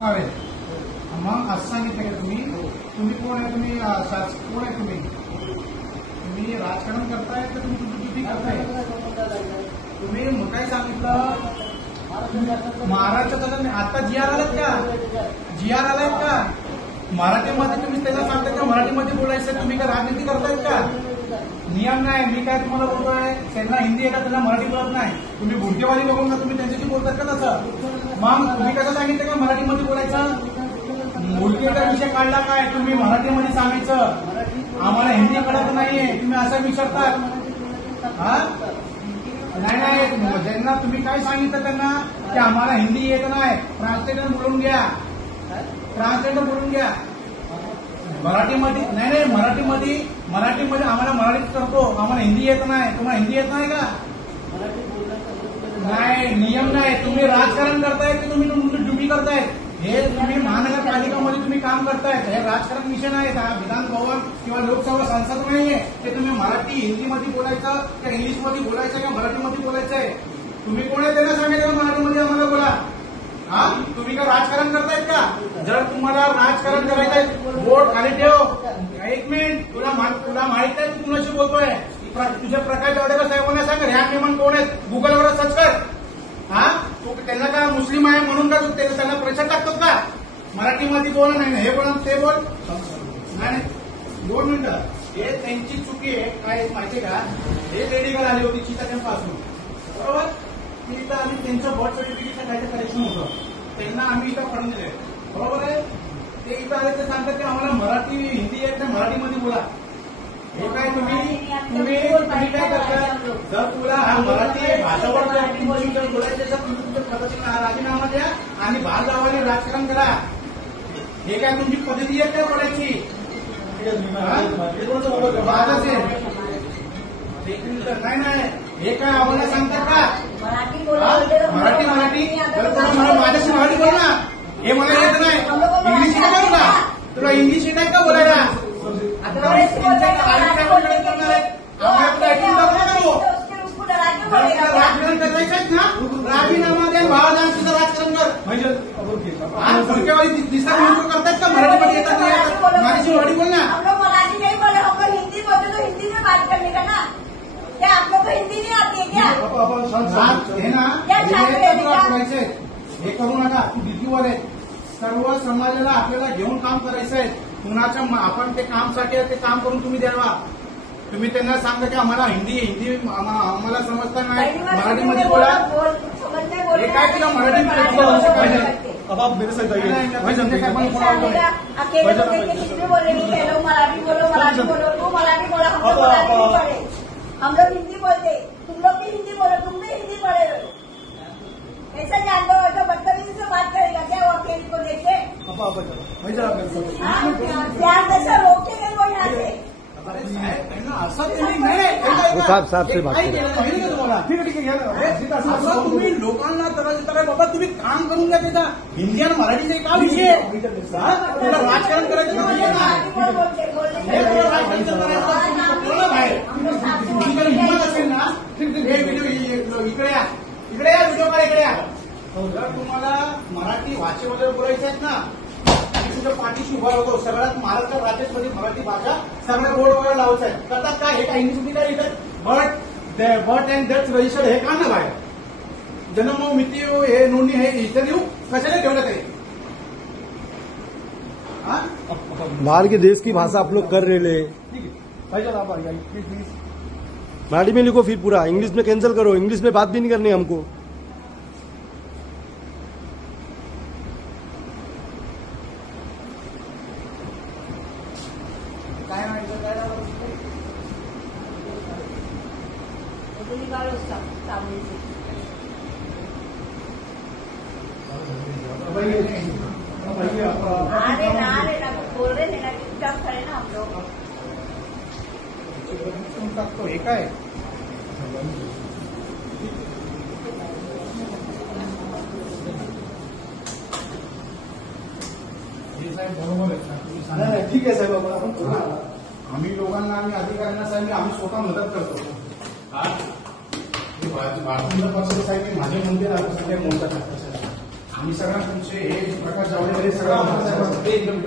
मग असं सांगितलं का तुम्ही कोण आहे? तुम्ही कोण आहे? तुम्ही राजकारण करताय का तुम्ही तुमची ड्युटी करताय? तुम्ही मग काय सांगितलं? महाराष्ट्रात आता जी आर आलात का? जी आर आलायत का? मराठीमध्ये तुम्ही त्याला सांगता का मराठीमध्ये बोलायचं? तुम्ही काय राजनीती करतायत का? नियम नाही. मी काय तुम्हाला बोलतोय, त्यांना हिंदी येतात, त्यांना मराठी बोलत नाही. तुम्ही भुरकेवाली बघून का तुम्ही त्यांच्याशी बोलतात का तसं? मग तुम्ही कसं सांगितलं का मराठीमध्ये बोलायचं? मुलगीचा विषय काढला काय? तुम्ही मराठीमध्ये सांगायचं, आम्हाला हिंदी कळत नाहीये, तुम्ही असं विचारतात? हा नाही, ज्यांना तुम्ही काय सांगितलं त्यांना की आम्हाला हिंदी येत नाही, ट्रान्सलेटर बोलून घ्या, ट्रान्सलेटर बोलून घ्या. मराठीमध्ये नाही, मराठीमध्ये आम्हाला मराठीत करतो, आम्हाला हिंदी येत नाही. तुम्हाला हिंदी येत नाही का? नाही, नियम नाही. तुम्ही राजकारण करताय की तुम्ही ड्युटी करताय? हे तुम्ही महानगरपालिकामध्ये तुम्ही काम करतायत, हे राजकारण विषय नाही. विधान भवन किंवा लोकसभा संसद नाहीये ते तुम्ही मराठी हिंदीमध्ये बोलायचं का इंग्लिशमध्ये बोलायचं का मराठीमध्ये बोलायचंय? तुम्ही कोण आहे त्यांना सांगायचं मराठीमध्ये आम्हाला बोला. हा, तुम्ही का राजकारण करतायत का? जर तुम्हाला राजकारण करायचंय, बोट खाली ठेव. एक मिनिट, तुला माहित आहे तू कुणाशी बोलतोय? तुझ्या प्रकाश जावडेकर साहेबांना सांग ह्या मेहमान कोण आहेत, गुगलवर सर्च कर. हा, त्यांना का मुस्लिम आहे म्हणून का त्यांना प्रचार टाकतो का? मराठीमध्ये बोल, नाही हे बोल ते बोल. नाही, 2 मिनिटं. हे त्यांची चुकी आहे. काय माहितीये का? हे लेडीगर आली होती चितापासून, बरोबर? इथं आम्ही त्यांचं बर्थ सर्टिफिकेटचं काहीतरी करेक्शन होतं, त्यांना आम्ही इथं पडून दिले, बरोबर आहे? ते इथं आले ते सांगतात की आम्हाला मराठी हिंदी येत नाही, मराठीमध्ये बोला. हे काय तुम्ही काय करता? जर तुला हा मराठी भाषावर बोलायचं तर तुम्ही तुमच्या पद्धतीने राजीनामा द्या आणि बाहेर गावाने राजकारण करा. हे काय तुमची पद्धती आहे काय बोलायची? नाही, हे काय आम्हाला सांगतात का? मराठी मला माझ्याशी मराठी बोल ना. हे मला येत नाही, इंग्लिश येत नाही का? तुला इंग्लिश येत आहे का बोलायला? राजकारण करायचंच ना, राजीनामा द्या, बाळादान सुद्धा राजकारण कर. फुलकेवाली दिसतात म्हणून करतात का? मराठीमध्ये येतात नाही, माझ्याशी मराठी बोल ना. मराठी नहीं बोले, हमको हिंदी बोलते तो हिंदी में बात करने का ना. क्या आप लोग को हिंदी नहीं आती है क्या? हे ना, हे करू नका. तू दिल्लीवर आहे, सर्व समाजाला आपल्याला घेऊन काम करायचंय. कुणाच्या आपण ते कामसाठी ते काम करून तुम्ही द्यावा. तुम्ही त्यांना सांगा की आम्हाला हिंदी आम्हाला समजता नाही, मराठीमध्ये बोला. हे काय तुला मराठी अब आप मेरे साथ आइए। अकेले बोलो, मराठी बोलो, तू मराठी बोला, हम लोग मराठी नहीं पढ़े, हम लोग हिंदी बोलते, तुम लोग भी हिंदी बोलो, तुम भी हिंदी पढ़े हो. ऐसा जान लो, ऐसा बदतमीजी से बात करेगा क्या वो अकेले को देख के? प्यार जैसा रोकेंगे वो यहाँ से. साहब से बात तुम्हाला ठीक आहे. असं तुम्ही लोकांना तर बाबा तुम्ही काम करून घ्या. त्याचा हिंदी आणि मराठीचे का विषय? तुला राजकारण करायचं नाहीये ना, बाहेर हिंमत असेल ना, हे व्हिडिओ इकडे या, व्हिडिओ काढा, इकडे या. जर तुम्हाला मराठी भाषेमध्ये बोलायचं आहेत ना, तुझ्या पाठीशी उभा होतो. सगळ्यात महाराष्ट्र राज्यामध्ये मराठी भाषा सगळ्या बोर्ड वगैरे लावायचं आहे. करतात काय? हे काय इंग्लिश काय येतात? बट अँड डेथ रजिस्टर हे का ना बाहेर? जन्म मिती हे नोंदणी हे इथे देऊ कशाला ठेवण्यात आहे? बाहर के देश की भाषा आप लोग कर रहे हैं, ठीक है भाई, आप आ जाइए प्लीज. मराठी में लिखो, फिर पूरा इंग्लिश में कैंसिल करो. इंग्लिश में बात भी नहीं करनी हमको. काय माहिती काय बोल रहे थे ना कि काम करें ना हम लोग. टाकतो हे काय? बरोबर आहे. ठीक आहे साहेब, आपण करू. आम्ही लोकांना आम्ही अधिकाऱ्यांना साहेब आम्ही स्वतः मदत करतो. भारतीय जनता पक्षाचे साहेब माझे मंदिर सगळे मोठं आम्ही सगळं तुमचे हे प्रकाश जावडेकर हे सगळं आम्हाला साहेबांचं ते एकदम